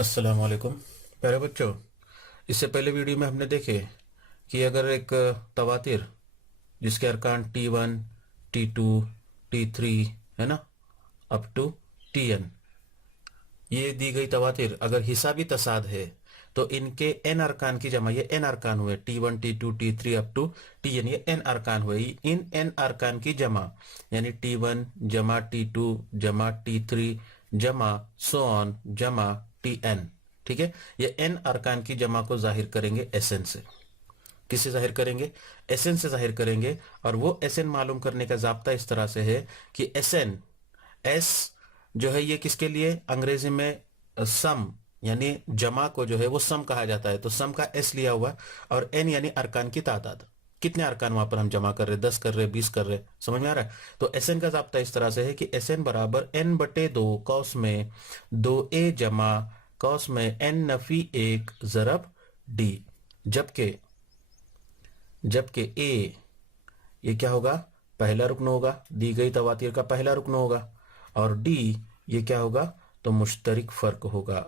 अस्सलाम वालेकुम प्यारे बच्चों। इससे पहले वीडियो में हमने देखे कि अगर एक तवातिर जिसके अरकान T1, T2, T3 है ना, अप टू Tn, ये दी गई तवातिर अगर हिसाबी तसाद है तो इनके n अरकान की जमा, ये n अरकान हुए T1, T2, T3 up to Tn, ये n अरकान हुए। इन n अरकान की जमा यानी T1 जमा T2 जमा T3 जमा सो ऑन जमा Tn, ठीक है। ये n अरकान की जमा को जाहिर करेंगे Sn से। किससे जाहिर करेंगे? Sn से जाहिर करेंगे। और वो Sn मालूम करने का जाब्ता इस तरह से है कि Sn, S जो है ये किसके लिए अंग्रेजी में सम यानी जमा को जो है वो सम कहा जाता है, तो सम का S लिया हुआ और n यानी अरकान की तादाद। कितने अरकान वहां पर हम जमा कर रहे, 10 कर रहे, 20 कर रहे, समझ में आ रहा है? तो Sn का जाब्ता इस तरह से है कि Sn बराबर n बटे 2 कौस में 2a जमा कौस में n नफी 1 ज़रब d, जबकि a ये क्या होगा? पहला रुकन होगा, दी गई तवातीर का पहला रुकन होगा। और d ये क्या होगा? तो मुश्तरिक फर्क होगा।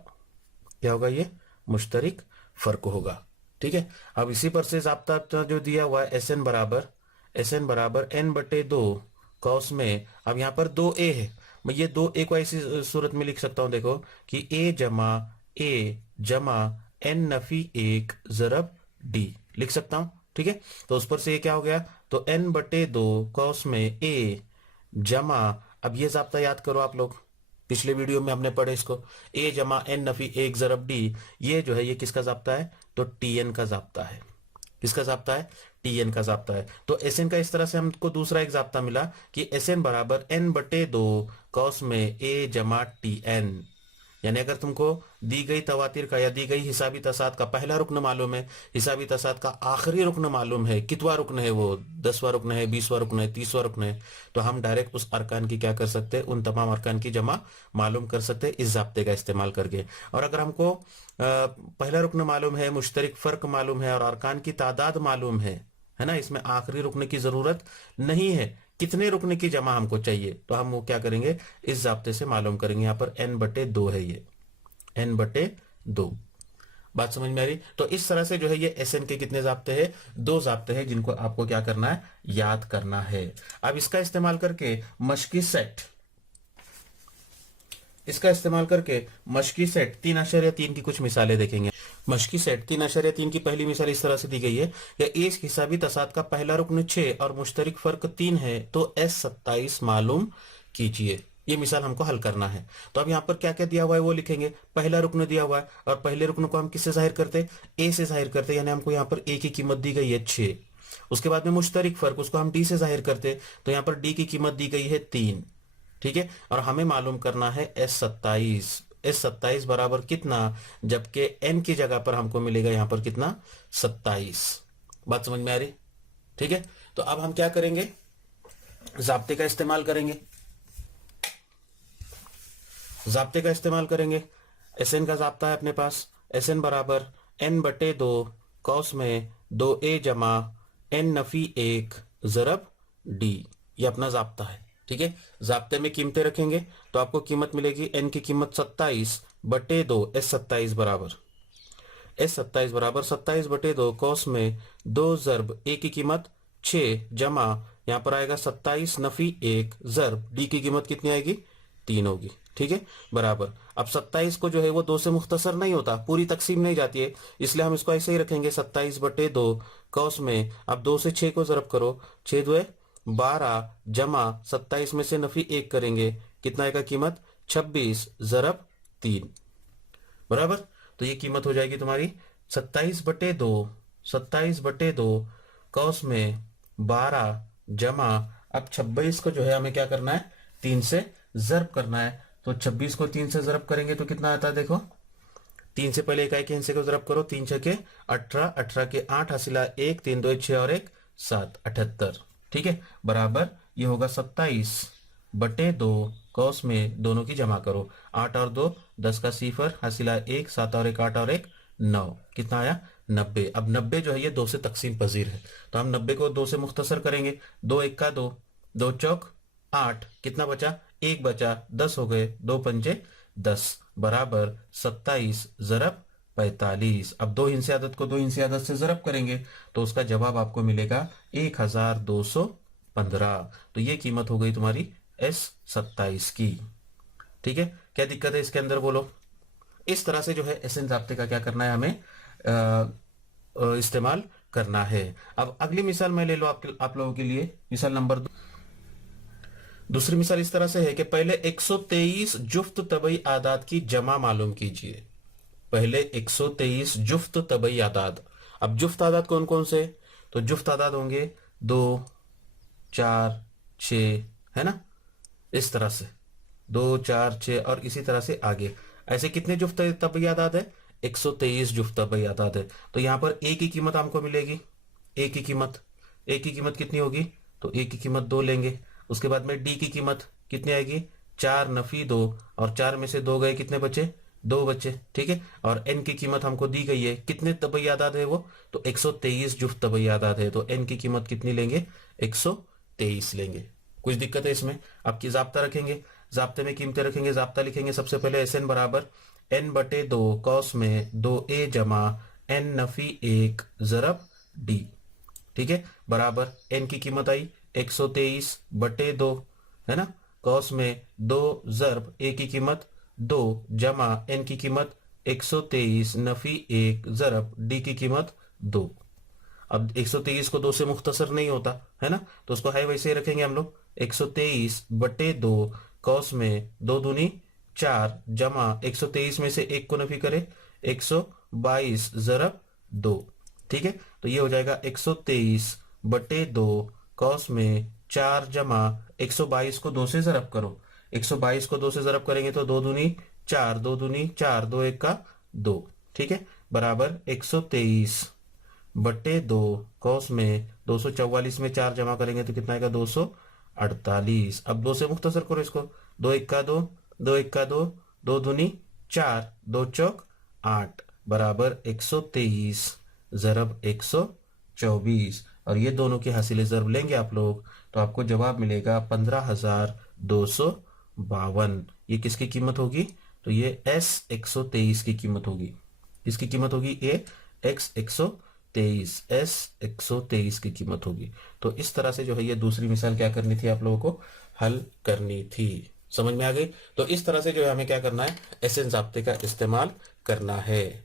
क्या होगा? ये मुश्तरिक फर्क होगा, ठीक है। अब इसी पर से ज़ाब्ता जो दिया हुआ है SN बराबर n बटे 2 कौस में, अब यहाँ पर 2a है, मैं ये 2a को ऐसी सूरत में लिख सकता हूं, देखो कि a जमा n नफी 1 ज़रब d लिख सकता हूं, ठीक है। तो उस पर से ये क्या हो गया? तो n बटे 2 कौस में a जमा, अब ये ज़ाब्ता याद करो आप लोग, पिछले वीडियो में हमने पढ़े इसको, a जमा n नफी 1 ज़रब d, ये जो है ये किसका ज़ाब्ता है? तो Tn का ज़ाब्ता है। किसका ज़ाब्ता है? Tn का ज़ाब्ता है। तो Sn का इस तरह से हमको दूसरा एक ज़ाब्ता मिला कि Sn बराबर n बटे 2 कौस में a जमा Tn, यानी अगर तुमको दी गई तवातीर का या दी गई हिसाबी तसाद का पहला रुकन मालूम है, हिसाबी तसाद का आखिरी रुकन मालूम है, कितवा रुकन है वो, 10वां रुकन है, 20वां रुकन है, 30वां रुकन है, तो हम डायरेक्ट उस अरकान की क्या कर सकते हैं? उन तमाम अरकान की जमा मालूम कर सकते हैं इस जाब्ते का इस्तेमाल करके। और अगर हमको पहला रुकन मालूम है, मुश्तरिक फर्क मालूम है और अरकान की तादाद मालूम है ना, इसमें आखिरी रुकने की जरूरत नहीं है, कितने रुकने की जमा हमको चाहिए, तो हम वो क्या करेंगे? इस जाब्ते से मालूम करेंगे। यहाँ पर n बटे 2 है, ये n बटे 2। बात समझ में आ रही? तो इस तरह से जो है ये Sn के कितने जाब्ते हैं? 2 जाब्ते हैं जिनको आपको क्या करना है? याद करना है। अब इसका इस्तेमाल करके मशकी सेट, इसका इस्तेमाल करके मशकी सेट 3.3 की कुछ मिसालें देखेंगे। मशकी सेट 3.3 की पहली मिसाल इस तरह से दी गई है कि इस हिसाबी तसाद का पहला रुकन 6 और मुश्तरिक फर्क 3 है, तो S27 मालूम कीजिए। ये मिसाल हमको हल करना है। तो अब यहाँ पर क्या क्या दिया हुआ है वो लिखेंगे। पहला रुकन दिया हुआ है और पहले रुकन को हम किससे जाहिर करते? ए से जाहिर करते, यानी हमको यहाँ पर ए की कीमत दी गई है 6। उसके बाद में मुश्तरिक फर्क, उसको हम डी से जाहिर करते, तो यहाँ पर डी की कीमत दी गई है 3, ठीक है। और हमें मालूम करना है S27 बराबर कितना, जबकि n की जगह पर हमको मिलेगा यहाँ पर कितना? 27। बात समझ में आ रही? ठीक है। तो अब हम क्या करेंगे? जाब्ते का इस्तेमाल करेंगे, जाब्ते का इस्तेमाल करेंगे। Sn का जाब्ता है अपने पास, Sn बराबर n बटे 2 कौस में 2a जमा n नफी 1 ज़रब d, ये अपना जाब्ता है, ठीक है। जाब्ते में कीमतें रखेंगे तो आपको कीमत मिलेगी n की कीमत 27 बटे 2, S27 बराबर 27 बटे 2 कौस में 2 ज़रब a की कीमत 6 जमा यहाँ पर आएगा 27 नफी 1 ज़रब d की कीमत कितनी आएगी? 3 होगी, ठीक है। बराबर, अब 27 को जो है वो 2 से मुख्तसर नहीं होता, पूरी तकसीम नहीं जाती है, इसलिए हम इसको ऐसे ही रखेंगे 27 बटे 2 कौस में, अब 2 से 6 को ज़रब करो, 6 2 12 जमा 27 में से नफी 1 करेंगे, कितना आएगा कीमत? 26 ज़रब 3, बराबर। तो ये कीमत हो जाएगी तुम्हारी 27 बटे 2 कौस में 12 जमा, अब 26 को जो है हमें क्या करना है? 3 से ज़रब करना है, तो 26 को 3 से ज़रब करेंगे तो कितना आता है? देखो 3 से पहले इकाई के हिस्से को ज़रब करो, 3 छके 18, 18 के 8 हासिला 1, 3 2 6 और 1 7, 78, ठीक है। बराबर ये होगा 27 बटे 2 कौस में दोनों की जमा करो, 8 और 2 10 का सिफर हासिला 1, 7 और 1 8 और 1 9, कितना आया? 90। अब 90 जो है ये 2 से तकसीम पजीर है, तो हम 90 को 2 से मुख्तसर करेंगे, 2 1 का 2, 2 चौक 8, कितना बचा? 1 बचा, 10 हो गए, 2 पंजे 10 बराबर 27 ज़रब 45। अब दो हिंसे आदत को दो हिंसे आदत से ज़रब करेंगे तो उसका जवाब आपको मिलेगा 1215। तो ये कीमत हो गई तुम्हारी S27 की। ठीक है, क्या दिक्कत है इसके अंदर बोलो। इस तरह से जो है एस एन ज़ाब्ते का क्या करना है, हमें इस्तेमाल करना है। अब अगली मिसाल मैं ले लो आप लोगों के लिए, मिसाल नंबर दूसरी मिसाल इस तरह से है कि पहले 123 जुफ्त तबई आदाद की जमा मालूम कीजिए। पहले 123 जुफ्त तबई आदाद। अब जुफ्त आदाद कौन कौन से, तो जुफ्त आदाद होंगे 2, 4, 6, है ना, इस तरह से 2, 4, 6 और इसी तरह से आगे। ऐसे कितने जुफ्त तबई आदाद है, 123 जुफ्त तबई आदाद है। तो यहां पर ए की कीमत हमको मिलेगी, ए की कीमत, ए की कीमत कितनी होगी, तो ए की कीमत 2 लेंगे। उसके बाद में डी की कीमत कितनी आएगी, 4 नफी 2, और 4 में से 2 गए, कितने बचे, 2 बचे। ठीक है, और एन की कीमत हमको दी गई है, कितने तबई आदाद है वो, तो 123 जुफ्त तबई आदाद है, तो एन की कीमत कितनी लेंगे, 123 लेंगे। कुछ दिक्कत है इसमें, आपकी जाब्ता रखेंगे, जाब्ते में कीमतें रखेंगे, जाब्ता लिखेंगे। सबसे पहले एस एन बराबर एन बटे 2 कौस में 2a जमा एन नफी 1 ज़रब डी। ठीक है, बराबर एन की कीमत आई 123 बटे 2, है ना, कौस में 2 ज़रब ए की कीमत 2 जमा एन की कीमत 123 नफी 1 ज़रब डी की कीमत 2। अब 123 को 2 से मुख्तसर नहीं होता, है ना, तो उसको है वैसे ही रखेंगे हम लोग। 123 बटे 2 कौस में 2 दूनी 4 जमा 123 में से 1 को नफी करे 122 ज़रब 2। ठीक है, तो ये हो जाएगा 123 बटे 2 कौस में 4 जमा 122 को 2 से ज़रब करो, 122 को 2 से ज़रब करेंगे तो 2 दूनी 4, 2 दूनी 4, 2 1 का 2। ठीक है, बराबर 123 बटे 2 कौस में 244 में 4 जमा करेंगे तो कितना आएगा, 248। अब 2 से मुख्तसर करो इसको, 2 1 का 2, 2 1 का 2, 2 दूनी 4, 2 चौक 8, बराबर 123 ज़रब 124। और ये दोनों के हासिल ज़रब लेंगे आप लोग तो आपको जवाब मिलेगा 15,252। ये किसकी कीमत होगी, तो ये S123 की कीमत होगी। किसकी कीमत होगी, ए S123 की कीमत होगी। तो इस तरह से जो है ये दूसरी मिसाल क्या करनी थी, आप लोगों को हल करनी थी। समझ में आ गई। तो इस तरह से जो है हमें क्या करना है, एस एन ज़ाब्ते का इस्तेमाल करना है।